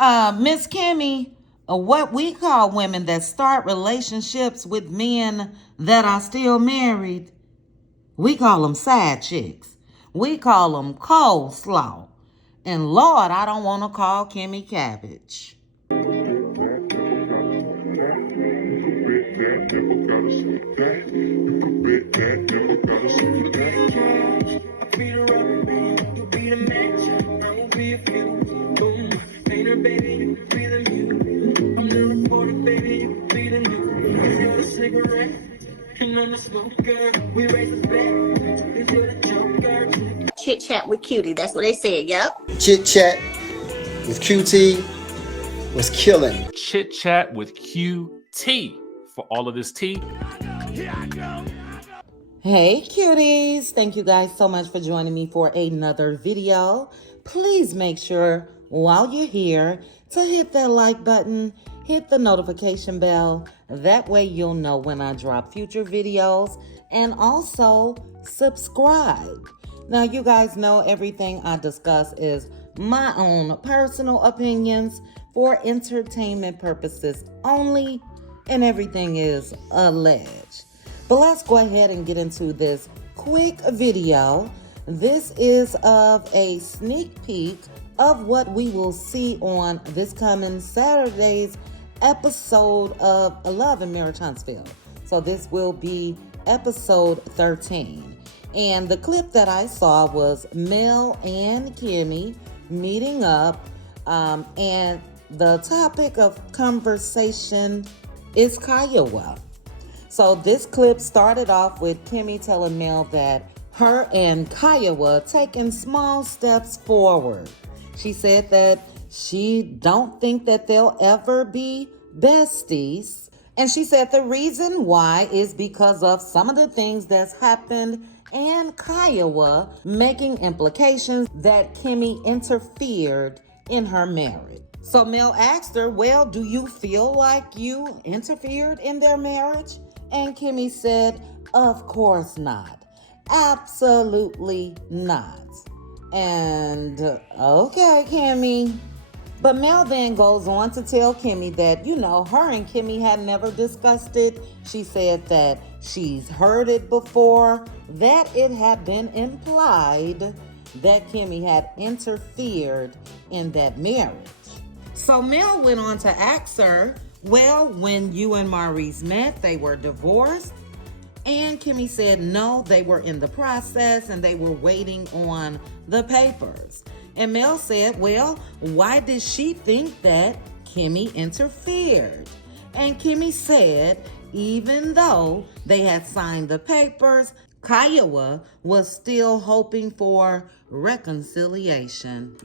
Miss Kimmi, what we call women that start relationships with men that are still married, we call them side chicks. We call them coleslaw. And Lord, I don't want to call Kimmi cabbage. Chit chat with cutie. That's what they said. Yep. Chit chat with QT was killing. Chit chat with QT for all of this tea. Hey cuties, thank you guys so much for joining me for another video. Please make sure while you're here to hit that like button, hit the notification bell. That way you'll know when I drop future videos, and also subscribe. Now you guys know everything I discuss is my own personal opinions for entertainment purposes only, and everything is alleged. But let's go ahead and get into this quick video. This is of a sneak peek of what we will see on this coming Saturday's episode of Love and Marriage Huntsville. So this will be episode 13. And the clip that I saw was Mel and Kimmi meeting up, and the topic of conversation is Kiowa. So this clip started off with Kimmi telling Mel that her and Kiowa taking small steps forward. She said that she don't think that they'll ever be besties. And she said the reason why is because of some of the things that's happened and Kiowa making implications that Kimmi interfered in her marriage. So Mel asked her, well, do you feel like you interfered in their marriage? And Kimmi said, of course not. Absolutely not. And okay, Kimmi. But Mel then goes on to tell Kimmi that, her and Kimmi had never discussed it. She said that she's heard it before, that it had been implied that Kimmi had interfered in that marriage. So Mel went on to ask her, well, when you and Maurice met, they were divorced? And Kimmi said no, they were in the process and they were waiting on the papers. And Mel said, well, why did she think that Kimmi interfered? And Kimmi said, even though they had signed the papers, Kiowa was still hoping for reconciliation.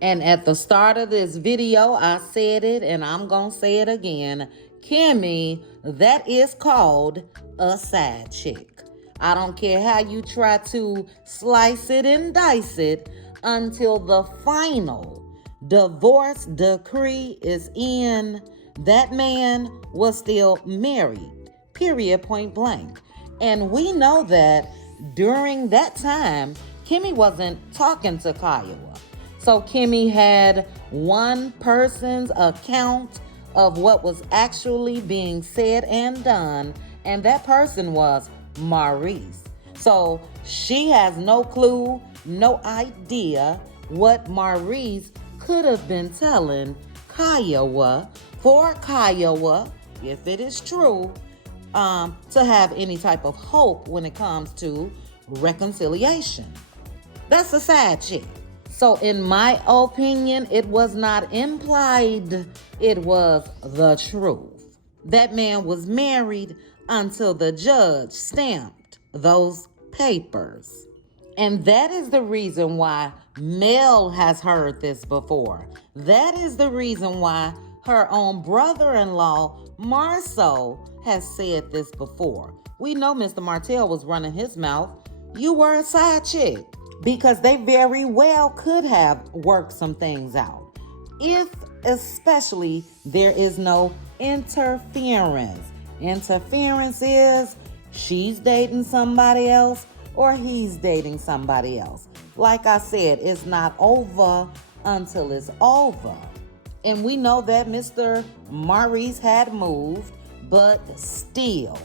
And at the start of this video, I said it and I'm going to say it again. Kimmi, that is called a side chick. I don't care how you try to slice it and dice it, until the final divorce decree is in, that man was still married, period, point blank. And we know that during that time, Kimmi wasn't talking to Kiowa. So Kimmi had one person's account of what was actually being said and done, and that person was Maurice. So she has no clue, no idea what Maurice could have been telling Kiowa for Kiowa, if it is true, to have any type of hope when it comes to reconciliation. That's a side chick. So in my opinion, it was not implied, it was the truth. That man was married until the judge stamped those papers. And that is the reason why Mel has heard this before. That is the reason why her own brother-in-law, Marceau, has said this before. We know Mr. Martell was running his mouth. You were a side chick. Because they very well could have worked some things out. If especially there is no interference. Interference is she's dating somebody else or he's dating somebody else. Like I said, it's not over until it's over. And we know that Mr. Maurice had moved, but still,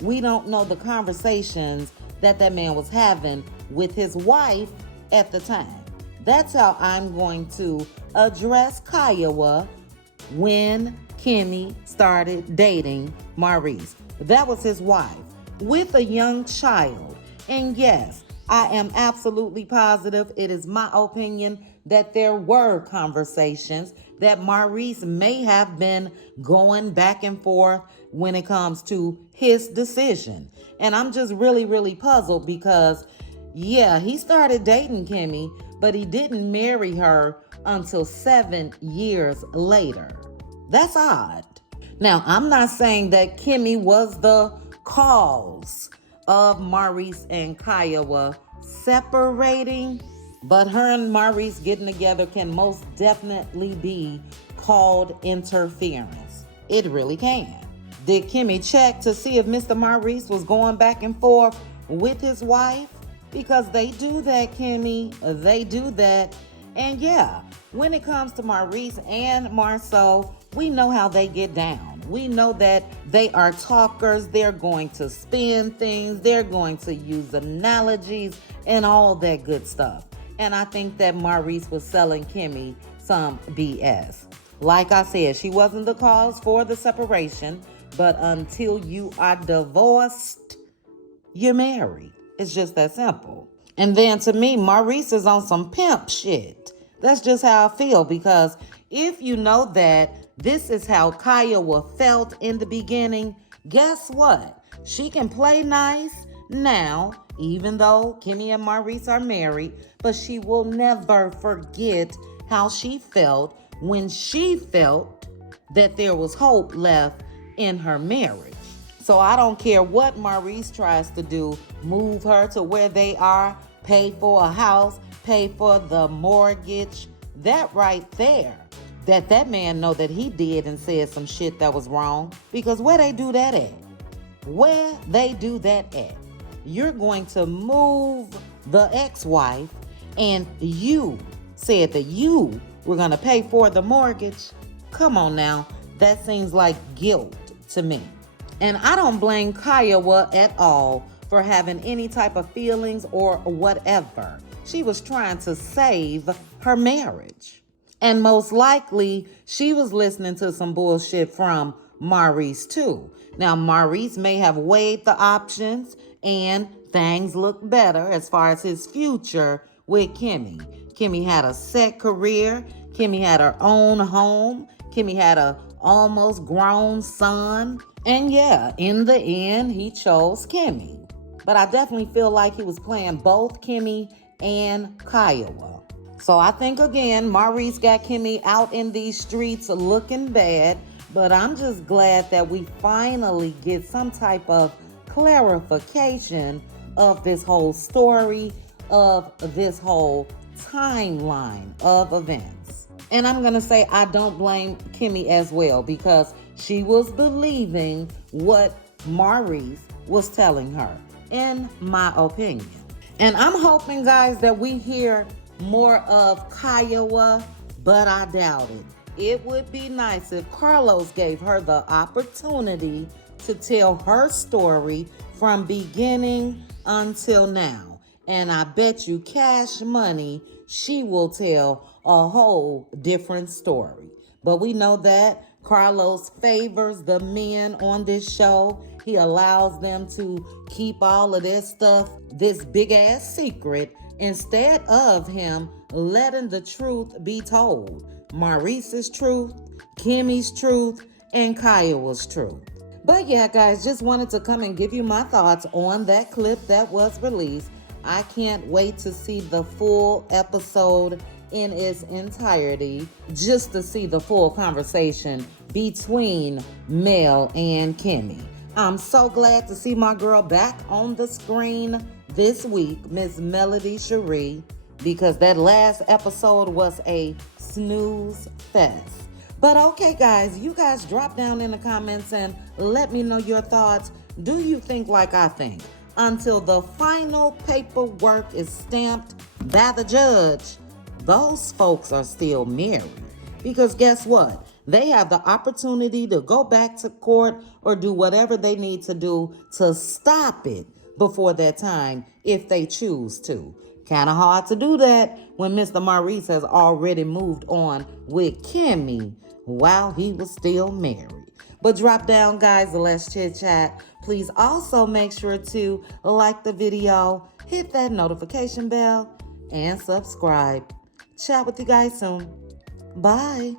we don't know the conversations that man was having with his wife at the time. That's how I'm going to address Kiowa when Kimmi started dating Maurice. That was his wife with a young child. And yes, I am absolutely positive, it is my opinion, that there were conversations that Maurice may have been going back and forth when it comes to his decision. And I'm just really puzzled because, yeah, he started dating Kimmi, but he didn't marry her until 7 years later. That's odd. Now, I'm not saying that Kimmi was the cause of Maurice and Kiowa separating, but her and Maurice getting together can most definitely be called interference. It really can. Did Kimmi check to see if Mr. Maurice was going back and forth with his wife? Because they do that, Kimmi. They do that. And yeah, when it comes to Maurice and Marceau, we know how they get down. We know that they are talkers. They're going to spin things. They're going to use analogies and all that good stuff. And I think that Maurice was selling Kimmi some BS. Like I said, she wasn't the cause for the separation, but until you are divorced, you're married. It's just that simple. And then to me, Maurice is on some pimp shit. That's just how I feel, because if you know that this is how Kiowa felt in the beginning, guess what? She can play nice now, even though Kimmi and Maurice are married, but she will never forget how she felt when she felt that there was hope left in her marriage. So I don't care what Maurice tries to do, move her to where they are, pay for a house, pay for the mortgage. That right there, that man know that he did and said some shit that was wrong. Because where they do that at? Where they do that at? You're going to move the ex-wife and you said that you were going to pay for the mortgage? Come on now. That seems like guilt to me. And I don't blame Kiowa at all for having any type of feelings or whatever. She was trying to save her marriage. And most likely, she was listening to some bullshit from Maurice too. Now, Maurice may have weighed the options and things look better as far as his future with Kimmi. Kimmi had a set career. Kimmi had her own home. Kimmi had a almost grown son. And yeah, in the end, he chose Kimmi. But I definitely feel like he was playing both Kimmi and Kiowa. So I think, again, Maurice got Kimmi out in these streets looking bad. But I'm just glad that we finally get some type of clarification of this whole story, of this whole timeline of events. And I'm going to say I don't blame Kimmi as well, because she was believing what Maurice was telling her, in my opinion. And I'm hoping, guys, that we hear more of Kiowa, but I doubt it. It would be nice if Carlos gave her the opportunity to tell her story from beginning until now. And I bet you cash money she will tell a whole different story. But we know that Carlos favors the men on this show. He allows them to keep all of this stuff, this big ass secret, instead of him letting the truth be told. Maurice's truth, Kimmi's truth, and Kiowa's truth. But yeah, guys, just wanted to come and give you my thoughts on that clip that was released. I can't wait to see the full episode in its entirety, just to see the full conversation between Mel and Kimmi. I'm so glad to see my girl back on the screen this week, Miss Melody Cherie, because that last episode was a snooze fest. But okay, guys, you guys drop down in the comments and let me know your thoughts. Do you think like I think? Until the final paperwork is stamped by the judge, those folks are still married. Because guess what? They have the opportunity to go back to court or do whatever they need to do to stop it before that time if they choose to. Kind of hard to do that when Mr. Maurice has already moved on with Kimmi while he was still married. But drop down, guys, and let's chit chat. Please also make sure to like the video, hit that notification bell, and subscribe. Chat with you guys soon. Bye.